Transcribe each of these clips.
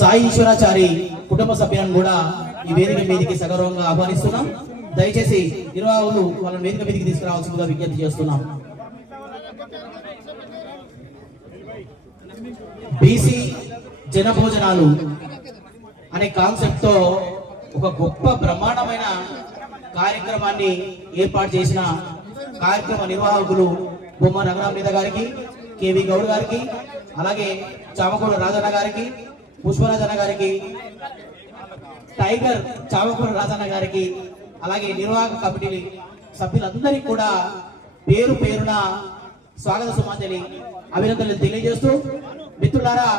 సాయి ఈశ్వరాచారి కుటుంబ సభ్యులను కూడా ఈ వేదిక మీదకి సగౌరవంగా ఆహ్వానిస్తున్నాం. దయచేసి నిర్వాహకులు వాళ్ళని వేదిక మీదకి తీసుకురావాల్సిందిగా విజ్ఞప్తి చేస్తున్నాం. బీసీ జనభోజనాలు అనే కాన్సెప్ట్ తో ఒక గొప్ప బ్రహ్మాండమైన కార్యక్రమాన్ని ఏర్పాటు చేసిన కార్యక్రమ నిర్వాహకులు బొమ్మ రఘురామీద గారికి, కేవి గౌడ్ గారికి, అలాగే చామకూర రాజన్న గారికి, పుష్పరాజన్న గారికి, టైగర్ చామకూర రాజన్న గారికి, అలాగే నిర్వాహక కమిటీ సభ్యులందరికీ కూడా పేరు పేరున స్వాగత సుమాంజలి అభినందనలు తెలియజేస్తూ, మిత్రులారా,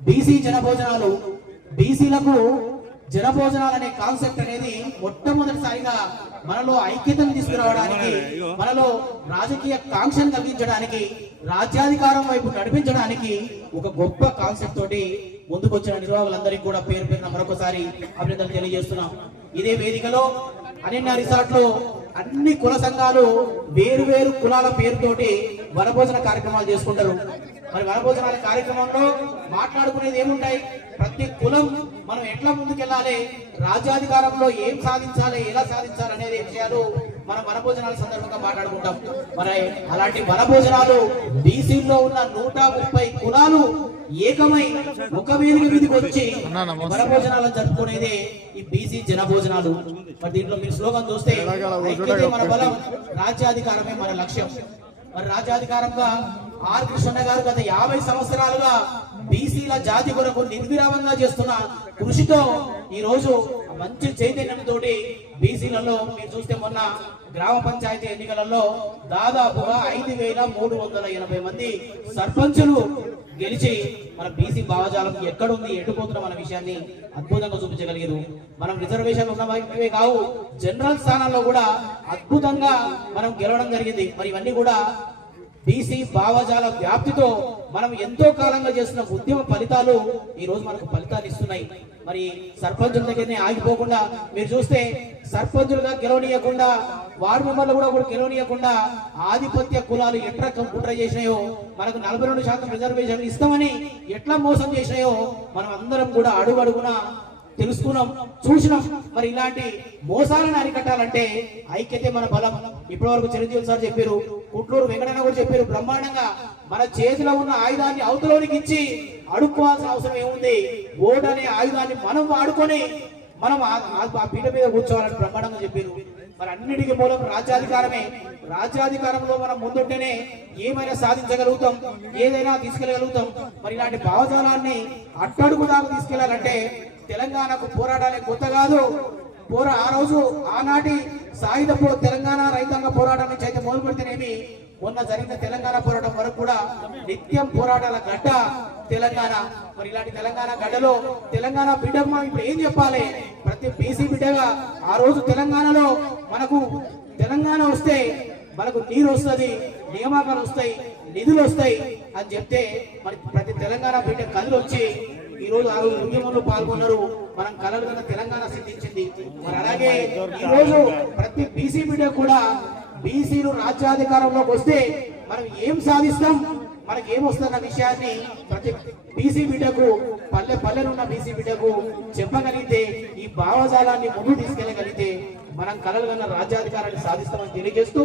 బీసీ జనభోజనాలు, బీసీలకు జనభోజనాలు అనే కాన్సెప్ట్ అనేది మొట్టమొదటిసారిగా మనలో ఐక్యతను తీసుకురావడానికి, మనలో రాజకీయ కాంక్షను కలిగించడానికి, రాజ్యాధికారం వైపు నడిపించడానికి ఒక గొప్ప కాన్సెప్ట్ తోటి ముందుకొచ్చిన నిర్వాహకులందరికీ కూడా పేరు పేరున మరొకసారి అభినందనలు తెలియజేస్తున్నాం. ఇదే వేదికలో అనన్య రిసార్ట్ లో అన్ని కుల సంఘాలు వేరు వేరు కులాల పేరుతోటి వనభోజన కార్యక్రమాలు చేసుకుంటారు. మరి వనభోజనాల కార్యక్రమంలో మాట్లాడుకునేది ఏముంటాయి? ప్రతి కులం మనం ఎట్లా ముందుకెళ్ళాలి, రాజ్యాధికారంలో ఏం సాధించాలి, ఎలా సాధించాలి అనేది విషయాలు మనం వనభోజనాల సందర్భంగా మాట్లాడుకుంటాం. మరి అలాంటి వనభోజనాలు బీసీలో ఉన్న 130 కులాలు ఏకమై ఒక వేదిక మీదకి వచ్చి వనభోజనాలను జరుపుకునేదే ఈ బీసీ జనభోజనాలు. మరి దీంట్లో మీరు స్లోగన్ చూస్తే ఐక్యతే మన బలం, రాజ్యాధికారమే మన లక్ష్యం. మరి రాజ్యాధికారంగా ఆర్ కృష్ణ గారు గత 50 సంవత్సరాలుగా బీసీల జాతి కొరకు నిర్విరామంగా చేస్తున్న కృషితో ఈ రోజు మంచి చైతన్యంతో బీసీలలో మీరు చూస్తే మొన్న గ్రామ పంచాయతీ ఎన్నికలలో దాదాపుగా 5380 మంది సర్పంచులు గెలిచి మన బీసీ భావజాలం ఎక్కడుంది, ఎటుపోతున్న మన విషయాన్ని అద్భుతంగా చూపించగలిగారు. మనం రిజర్వేషన్ ఉన్నవే కావు, జనరల్ స్థానాల్లో కూడా అద్భుతంగా మనం గెలవడం జరిగింది. మరి ఇవన్నీ కూడా బీసీ భావజాల వ్యాప్తితో మనం ఎంతో కాలంగా చేస్తున్న ఉద్యమ ఫలితాలు ఈ రోజు మనకు ఫలితాలు ఇస్తున్నాయి. మరి సర్పంచుల దగ్గరనే ఆగిపోకుండా మీరు చూస్తే సర్పంచులుగా గెలవనీయకుండా, వార్డు మెంబర్లు కూడా గెలవనీయకుండా ఆధిపత్య కులాలు ఎట్లా కుట్ర చేసినాయో, మనకు 42% రిజర్వేషన్లు ఇస్తామని ఎట్లా మోసం చేసినాయో మనం అందరం కూడా అడుగడుగున తెలుసుకున్నాం, చూసినాం. మరి ఇలాంటి మోసాలను అరికట్టాలంటే ఐక్యతే మన బలం. ఇప్పటి వరకు చిరంజీవి సార్ చెప్పారు, కుట్లూరు వెంకటన్న కూడా చెప్పారు బ్రహ్మాండంగా. మన చేతిలో ఉన్న ఆయుధాన్ని అవతలోనికి ఇచ్చి అడుక్కోవాల్సిన అవసరం ఏముంది? ఓటు అనే ఆయుధాన్ని మనం వాడుకొని మనం ఆ పీట మీద కూర్చోవాలని బ్రహ్మాండంగా చెప్పారు. మరి అన్నిటికీ మూలం రాజ్యాధికారమే. రాజ్యాధికారంలో మనం ముందుంటేనే ఏమైనా సాధించగలుగుతాం, ఏదైనా తీసుకెళ్లగలుగుతాం. మరి ఇలాంటి భావజాలాన్ని అట్టడుగు దాకా తీసుకెళ్లాలంటే తెలంగాణకు పోరాటాలే కొత్త కాదు. ఆ రోజు ఆనాటి సాయుధ తెలంగాణ రైతాంగ పోరాటం నుంచి అయితే మొదలు పెడితేనేమి, మొన్న జరిగిన తెలంగాణ పోరాటం వరకు కూడా నిత్యం పోరాటాల గడ్డ తెలంగాణ. మరి ఇలాంటి తెలంగాణ గడ్డలో తెలంగాణ బిడ్డ ఇప్పుడు ఏం చెప్పాలి? ప్రతి బీసీ బిడ్డగా ఆ రోజు తెలంగాణలో మనకు తెలంగాణ వస్తే మనకు నీరు వస్తుంది, నియామకాలు వస్తాయి, నిధులు వస్తాయి అని చెప్తే మరి ప్రతి తెలంగాణ బిడ్డ కళ్ళు వచ్చి ఈ రోజు ఆ రోజు ఉద్యమంలో పాల్గొన్నారు. మనం కలలు కన్నా తెలంగాణ సిద్ధించింది. మరి అలాగే ఈ రోజు ప్రతి బీసీ బిడ్డ కూడా బీసీలు రాజ్యాధికారంలోకి వస్తే మనం ఏం సాధిస్తాం, మనకి ఏమొస్తున్న విషయాన్ని ప్రతి బీసీ బిడ్డకు, పల్లెనున్న బీసీ బిడ్డకు చెప్పగలిగితే, ఈ భావజాలాన్ని ముందు తీసుకెళ్లగలిగితే మనం కలలు కన్నా రాజ్యాధికారాన్ని సాధిస్తామని తెలియజేస్తూ,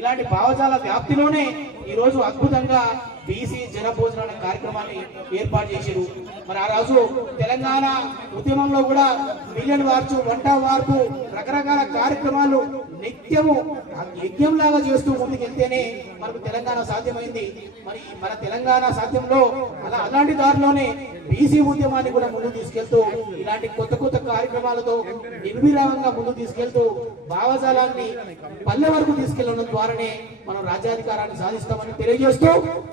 ఇలాంటి భావజాల వ్యాప్తిలోనే ఈ రోజు అద్భుతంగా బీసీ జనభోజనాల కార్యక్రమాన్ని ఏర్పాటు చేశారు. మరి ఆ రోజు తెలంగాణ ఉద్యమంలో కూడా మిలియన్ మార్చు, వంట వార్పు, రకరకాల కార్యక్రమాలు నిత్యము యజ్ఞంలాగా చేస్తూ ముందుకెళ్తేనే మనకు తెలంగాణ సాధ్యమైంది. మరి మన తెలంగాణ సాధ్యంలో అలాంటి దారిలోనే బీసీ ఉద్యమాన్ని కూడా ముందుకు తీసుకెళ్తూ, ఇలాంటి కొత్త కొత్త కార్యక్రమాలతో నిర్విరామంగా ముందుకు తీసుకెళ్తూ భావజాలాన్ని పల్లె వరకు తీసుకెళ్లడం ద్వారానే మనం రాజ్యాధికారాన్ని సాధిస్తామని తెలియజేస్తూ,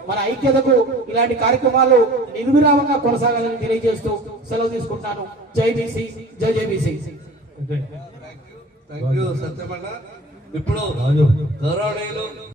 మన ఐక్యతకు ఇలాంటి కార్యక్రమాలు నిర్విరామంగా కొనసాగాలని తెలియజేస్తూ సెలవు తీసుకుంటాను. జై బీసీ, జై జై బీసీ. ఇప్పుడు గౌరవనీయులు